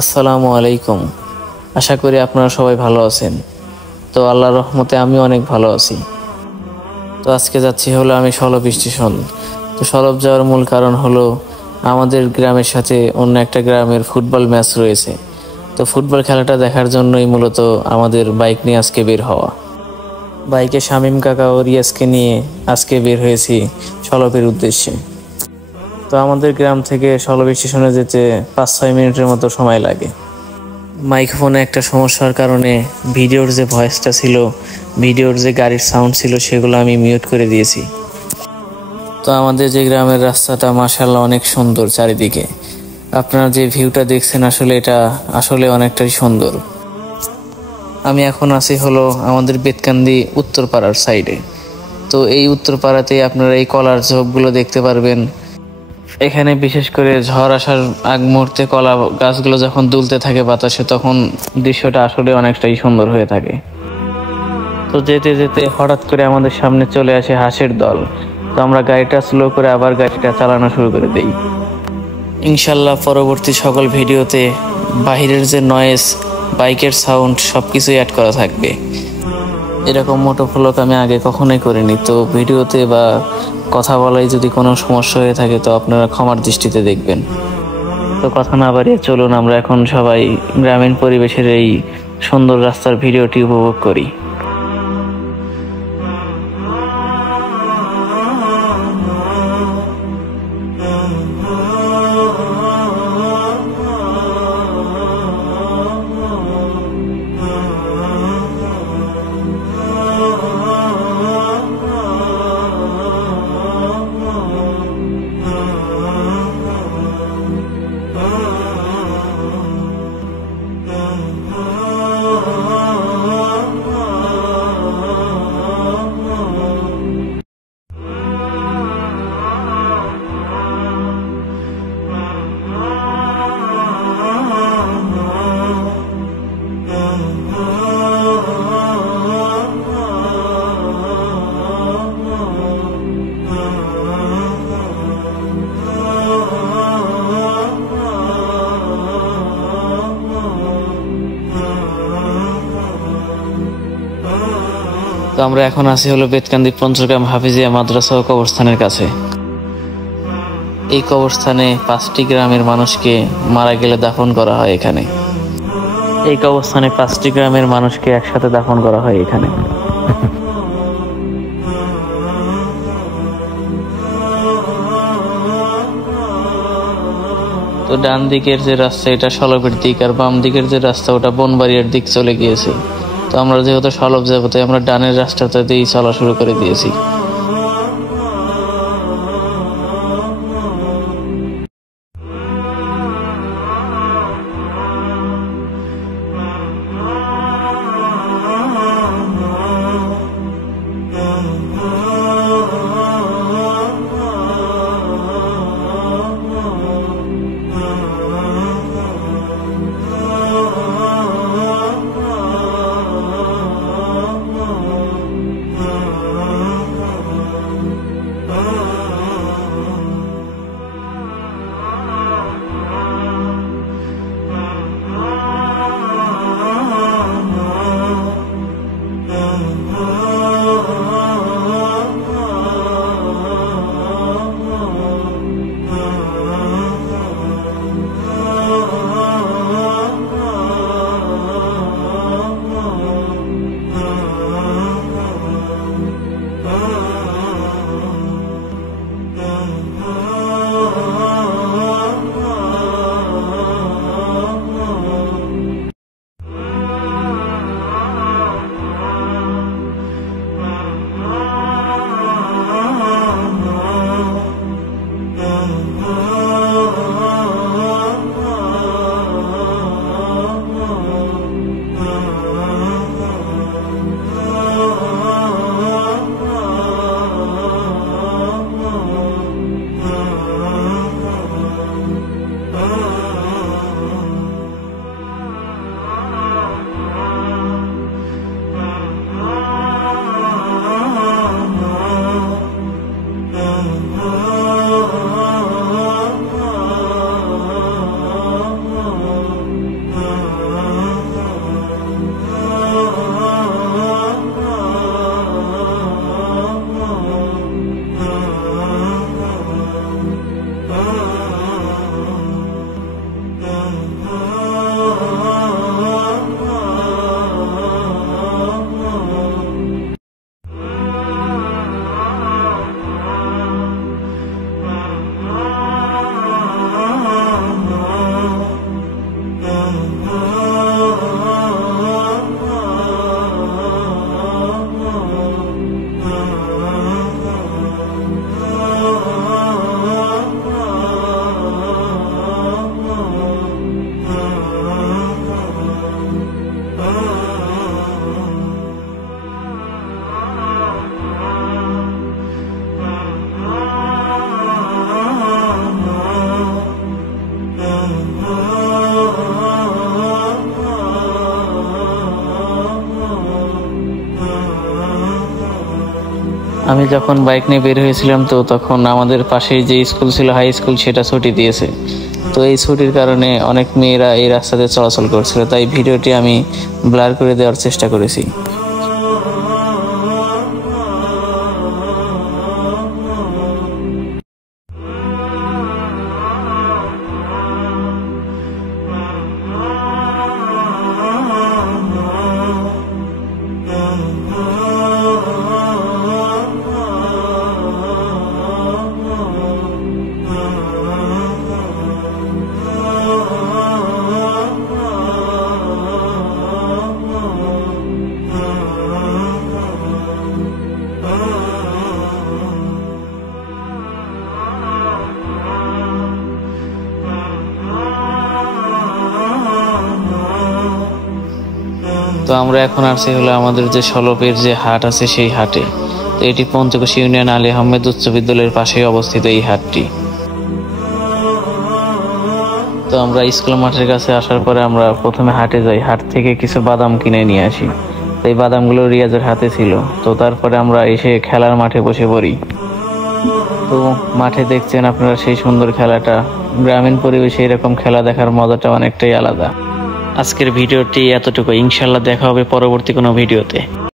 আসসালামু আলাইকুম। আশা করি আপনারা সবাই ভালো আছেন। তো আল্লাহর রহমতে আমি অনেক ভালো আছি। তো আজকে যাচ্ছি হলো আমি সলব স্টেশন। তো সলব যাওয়ার মূল কারণ হলো আমাদের গ্রামের সাথে অন্য একটা গ্রামের ফুটবল ম্যাচ রয়েছে। তো ফুটবল খেলাটা দেখার জন্যই মূলত আমাদের বাইক নিয়ে আজকে বের হওয়া। বাইকে শামীম কাকা ও রিয়াজকে নিয়ে আজকে বের হয়েছি সলবের উদ্দেশ্যে। তো আমাদের গ্রাম থেকে সলব স্টেশনে যেতে 5-6 মিনিটের মতো সময় লাগে। মাইক্রোফোনে একটা সমস্যার কারণে ভিডিওর যে ভয়েসটা ছিল, ভিডিওর যে গাড়ির সাউন্ড ছিল, সেগুলো আমি মিউট করে দিয়েছি। তো আমাদের যে গ্রামের রাস্তাটা মাশাআল্লাহ অনেক সুন্দর। চারিদিকে আপনারা যে ভিউটা দেখছেন আসলে এটা আসলে অনেকটাই সুন্দর। আমি এখন আছি হলো আমাদের বেতকান্দি উত্তরপাড়ার সাইডে। তো এই উত্তরপাড়াতেই আপনারা এই কলার ঝোপগুলো দেখতে পারবেন। এখানে বিশেষ করে ঝড় আসার আগ মুহূর্তে কলা গাছগুলো যখন দুলতে থাকে বাতাসে, তখন দৃশ্যটা আসলে অনেকটাই সুন্দর হয়ে থাকে। তো যেতে যেতে হঠাৎ করে আমাদের সামনে চলে আসে হাঁসের দল। তো আমরা গাড়িটা স্লো করে আবার গাড়িটা চালানো শুরু করে দেই। ইনশাল্লাহ পরবর্তী সকল ভিডিওতে বাহিরের যে নয়েজ, বাইকের সাউন্ড সব কিছুই অ্যাড করা থাকবে। এরকম মোটো ভ্লগ আমি আগে কখনোই করিনি। তো ভিডিওতে বা কথা বলাই যদি কোনো সমস্যা হয়ে থাকে তো আপনারা ক্ষমার দৃষ্টিতে দেখবেন। তো কথা না বাড়িয়ে চলুন আমরা এখন সবাই গ্রামীণ পরিবেশের এই সুন্দর রাস্তার ভিডিওটি উপভোগ করি। তো আমরা এখন আছি হলো বেতকান্দি পঞ্চগ্রাম হাফিজিয়া মাদ্রাসা ও কবরস্থানের কাছে। এই কবরস্থানে 5টি গ্রামের মানুষকে মারা গেলে দাফন করা হয় এখানে। এই কবরস্থানে 5টি গ্রামের মানুষকে একসাথে দাফন করা হয় এখানে। তো ডান দিকের যে রাস্তা এটা সলবের দিক, আর বাম দিকের যে রাস্তা ওটা বনবাড়িয়ার দিক চলে গিয়েছে। তো আমরা যেহেতু সলব যাবো তাই আমরা ডানের রাস্তাটাতেই চলা শুরু করে দিয়েছি। তো আমি যখন বাইক নিয়ে বের হয়েছিলাম তো তখন আমাদের পাশেই যে স্কুল ছিল হাই স্কুল সেটা ছুটি দিয়েছে। তো এই ছুটির কারণে অনেক মেয়েরা এই রাস্তাতে চলাচল করছিল, তাই ভিডিওটি আমি ব্লার করে দেওয়ার চেষ্টা করেছি। তো আমরা এখন আসছি হলো আমাদের যে সলপের যে হাট আছে সেই হাটে। তো এটি পঞ্চকোশ ইউনিয়ন আলী আহমেদ উচ্চ বিদ্যালয়ের পাশেই অবস্থিত এই হাটটি। তো আমরা স্কুল মাঠের কাছে আসার পরে আমরা প্রথমে হাটে যাই, হাট থেকে কিছু বাদাম কিনে নিয়ে আসি। তো এই বাদামগুলো রিয়াজের হাতে ছিল। তো তারপরে আমরা এসে খেলার মাঠে বসে পড়ি। তো মাঠে দেখছেন আপনারা সেই সুন্দর খেলাটা, গ্রামীণ পরিবেশে এরকম খেলা দেখার মজাটা অনেকটাই আলাদা। আজকের ভিডিওটি এতটুকু, ইনশাল্লাহ দেখা হবে পরবর্তী কোনো ভিডিওতে।